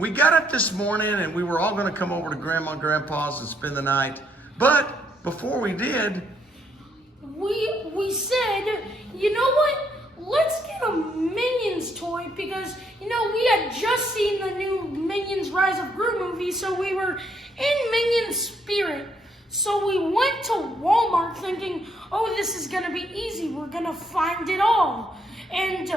we got up this morning and we were all going to come over to Grandma and Grandpa's and spend the night. But before we did, we said, you know what? Let's get a Minions toy because, you know, we had just seen the new Minions Rise of Gru movie, so we were in Minions spirit. So we went to Walmart thinking, oh, this is going to be easy. We're going to find it all. And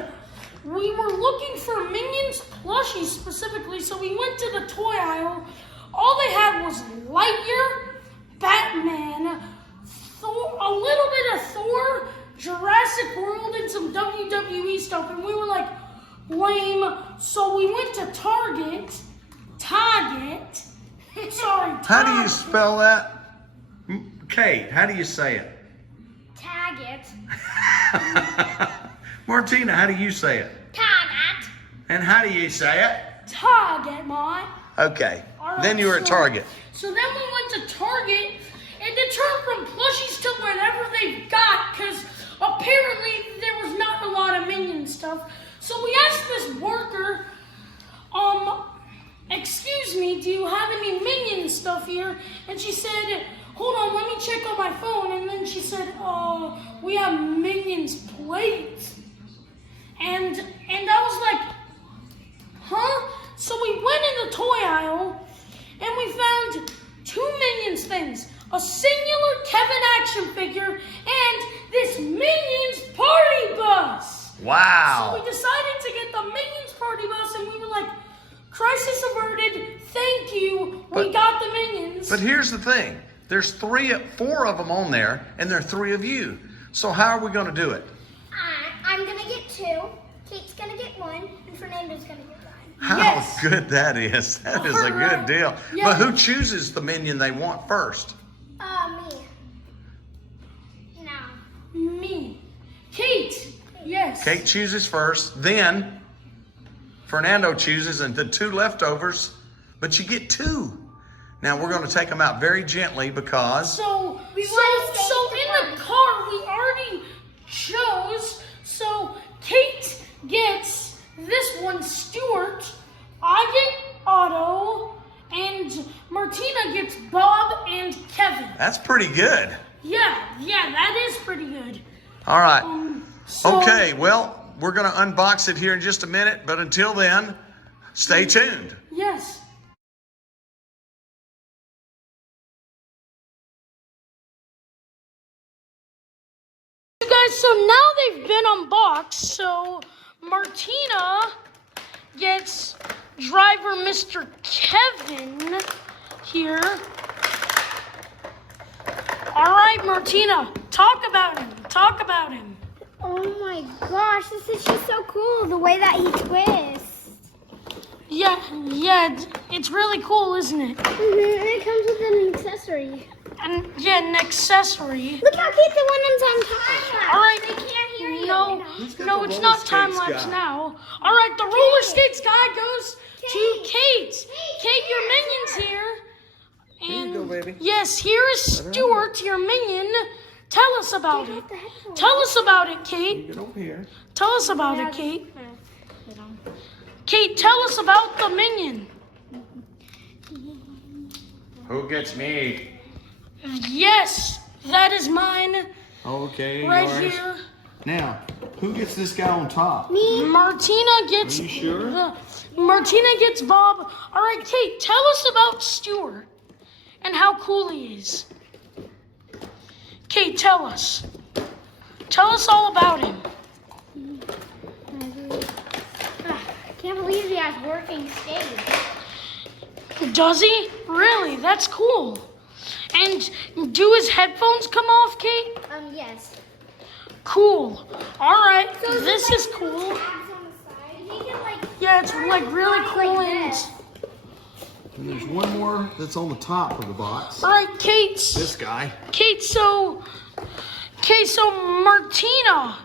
we were looking for Minions plushies specifically, so we went to the toy aisle. All they had was Lightyear, Batman, Thor, a little bit of Thor, Jurassic World, and some WWE stuff. And we were like, lame. So we went to Target. Sorry, how do you spell that? Kate, how do you say it? Target. Martina, how do you say it? Target. And how do you say it? Target, Mom. Okay, All right, then you were at Target. So then we went to Target, and it turned from plushies to whatever they've got, because apparently there was not a lot of Minion stuff. So we asked this worker, excuse me, do you have any Minion stuff here? And she said, hold on, let me check on my phone. And then she said, we have Minions plates. And I was like, huh? So we went in the toy aisle and we found two Minions things. A singular Kevin action figure and this Minions party bus. Wow. So we decided to get the Minions party bus and we were like, crisis averted, thank you, we got the Minions. But here's the thing. There's four of them on there, and there are three of you. So how are we going to do it? I'm going to get two. Kate's going to get one. And Fernando's going to get one. How Yes. good that is. That is a good deal. Yeah. But who chooses the minion they want first? Me. No. Me. Kate. Yes. Kate chooses first, then Fernando chooses, and the two leftovers, but you get two. Now we're going to take them out very gently because... So We in wanna save the car we already chose. So Kate gets this one, Stuart. I get Otto, and Martina gets Bob and Kevin. That's pretty good. Yeah, that is pretty good. All right. So, Okay, well, we're going to unbox it here in just a minute, but until then, stay tuned. Yes. You guys, so now they've been unboxed. So Martina gets driver Mr. Kevin here. All right, Martina, talk about him. Oh my gosh, this is just so cool. The way that he twists. Yeah, it's really cool, isn't it? And it comes with an accessory. And yeah, an accessory. Look how cute the one that's on top. All right, They can't hear you. No, it's not time lapse now. All right, the roller skates guy goes to Kate. Kate, your minion's here. And you go, baby. yes, here is Stuart, your minion. Tell us about it. Tell us about it, Kate. Get over here. Tell us about it, Kate. Kate, tell us about the minion. Who gets me? Yes, that is mine Okay, right yours. here. Now, who gets this guy on top? Me. Martina gets. Are you sure? Martina gets Bob. All right, Kate, tell us about Stuart and how cool he is. Kate, tell us. Tell us all about him. I can't believe he has working stage. Does he? Really? That's cool. And do his headphones come off, Kate? Yes. Cool. All right, So this is cool. Yeah, it's like really cool. And And there's one more that's on the top of the box. all right, Kate. This guy. Kate, so Martina,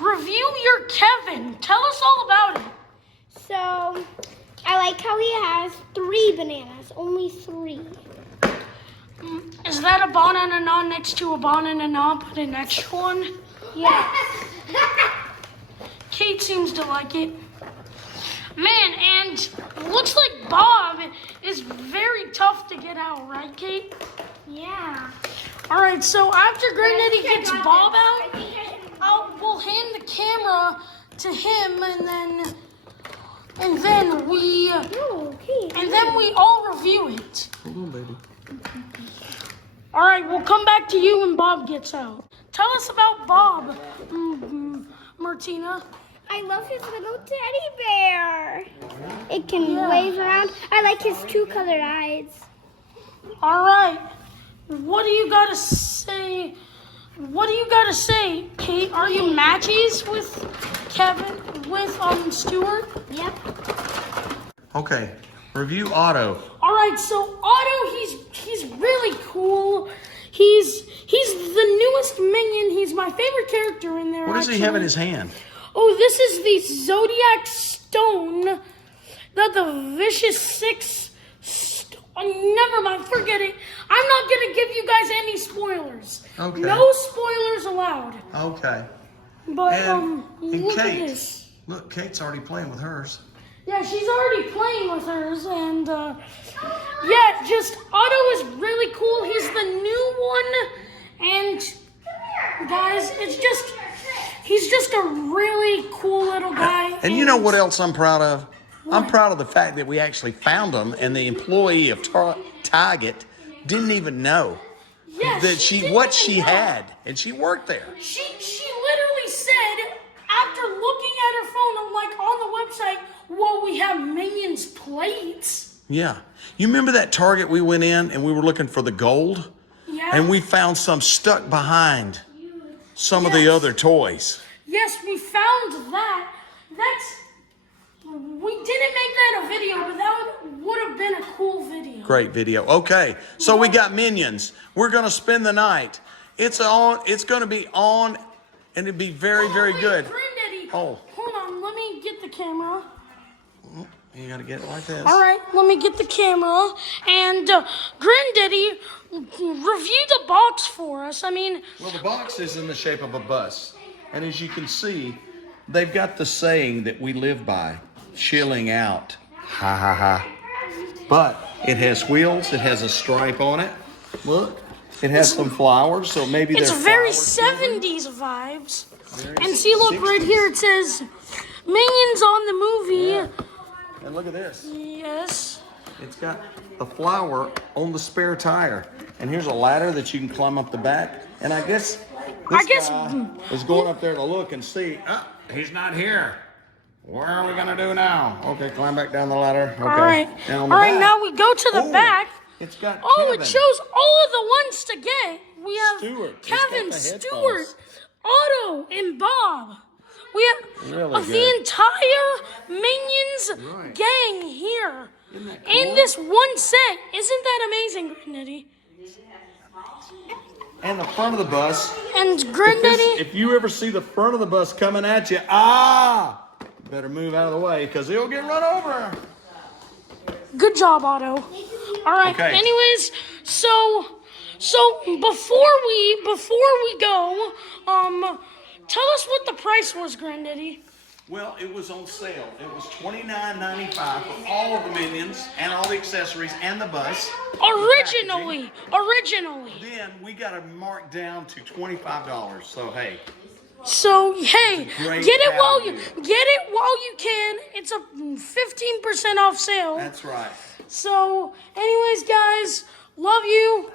review your Kevin. Tell us all about it. So, I like how he has 3 bananas. Only 3. Is that a banana next to a banana, but an extra one? Yes. Kate seems to like it. Man, and looks like Bob is very tough to get out, right, Kate? Yeah. All right, so after Granddaddy I gets got Bob this. out, I think I can- we'll hand the camera to him, and then we all review it. Hold on, baby. All right, we'll come back to you when Bob gets out. Tell us about Bob, Martina. I love his little teddy bear. It can wave around. I like his two colored eyes. All right, what do you got to say? What do you got to say, Kate? Are you matchies with Kevin, with Stuart? Yep. Okay, review Otto. All right, so Otto, he's really cool. He's the newest minion. He's my favorite character in there. What does he have in his hand? Oh, this is the Zodiac Stone. The Vicious Six. Never mind, forget it. I'm not gonna give you guys any spoilers. Okay. No spoilers allowed. Okay. But And look Kate. at this. Look, Kate's already playing with hers. Yeah, she's already playing with hers, and yeah, just Otto is really cool. He's the new one, and guys, he's just a really cool little guy. And you know what else I'm proud of? I'm proud of the fact that we actually found them, and the employee of Target didn't even know Yes, that didn't she even know. had, and she worked there. She literally said after looking at her phone, like on the website, well, we have Minions plates. Yeah. You remember that Target we went in and we were looking for the gold? Yeah. And we found some stuck behind some of the Yes. other toys. Yes, we found that. We didn't make that a video, but that would have been a cool video. Great video. Okay, so we got Minions. We're gonna spend the night. It's gonna be on, and it'd be very, very Wait, good. Granddaddy, Oh. hold on, let me get the camera. You gotta get it like this. All right, let me get the camera. And Granddaddy, review the box for us. I mean, Well, the box is in the shape of a bus. And as you can see, they've got the saying that we live by, chilling out. Ha ha ha. But it has wheels, it has a stripe on it. Look, it has some flowers, so maybe it's they're very flower children. 70s vibes. Very And see, look, right 60s. here it says Minions on the movie. And look at this. Yes. It's got the flower on the spare tire. And here's a ladder that you can climb up the back. And I guess this guy is going up there to look and see. He's not here. What are we going to do now? Okay, climb back down the ladder. Okay. All right. And All on the right, back- now we go to the Oh, back. It's got Oh, Kevin. it shows all of the ones to get. We have Stuart. He's got Kevin, the Stuart, headphones. Otto, and Bob. We have Really the good. entire Minions Right. gang here. Isn't that In cool? this one set. Isn't that amazing, Granddaddy? And the front of the bus. And Granddaddy, If you ever see the front of the bus coming at you, better move out of the way because he'll get run over. good job, Otto. All right. Okay. Anyways, so before we go, tell us what the price was, Granddaddy. Well, it was on sale. It was $29.95 for all of the Minions and all the accessories and the bus. Originally. Then we got it marked down to $25. So hey, So hey, great get it value. while you can. It's a 15% off sale. that's right. So, anyways, guys, love you.